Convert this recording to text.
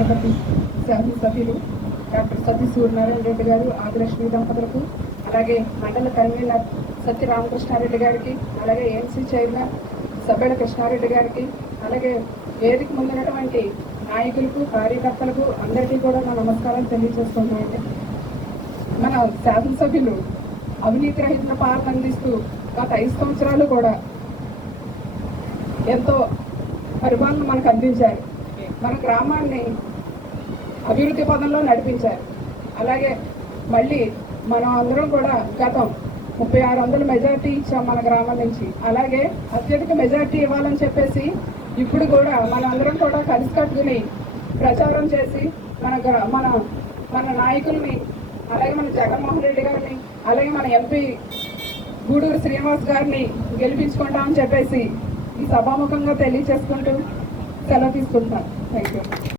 శాశ్వ సభ్యులు డాక్టర్ సతీ సూర్యనారాయణ రెడ్డి గారు ఆదిలక్ష్మి దంపతులకు అలాగే మండల కన్వీనర్ సత్య రామకృష్ణారెడ్డి గారికి అలాగే ఏఎంసీ చైర్మన్ సభ్యుల కృష్ణారెడ్డి గారికి అలాగే వేదిక ముందున్నటువంటి నాయకులకు కార్యకర్తలకు అందరికీ కూడా నా నమస్కారం తెలియజేస్తున్నామండి మన శాసనసభ్యులు అవినీతి రహిత పాలన అందిస్తూ గత ఐదు సంవత్సరాలు కూడా ఎంతో పరిపాలన మనకు అందించారు. మన గ్రామాన్ని అభివృద్ధి పదంలో నడిపించారు. అలాగే మళ్ళీ మనం అందరం కూడా గతం ముప్పై ఆరు వందల మెజార్టీ ఇచ్చాం మన గ్రామం నుంచి. అలాగే అత్యధిక మెజార్టీ ఇవ్వాలని చెప్పేసి ఇప్పుడు కూడా మన అందరం కూడా కలిసికట్టుకుని ప్రచారం చేసి మన గ్రా- మన మన నాయకుల్ని అలాగే మన జగన్మోహన్ రెడ్డి గారిని అలాగే మన ఎంపీ గూడూరు శ్రీనివాస్ గారిని గెలిపించుకుంటామని చెప్పేసి ఈ సభాముఖంగా తెలియచేసుకుంటూ salad is good thank you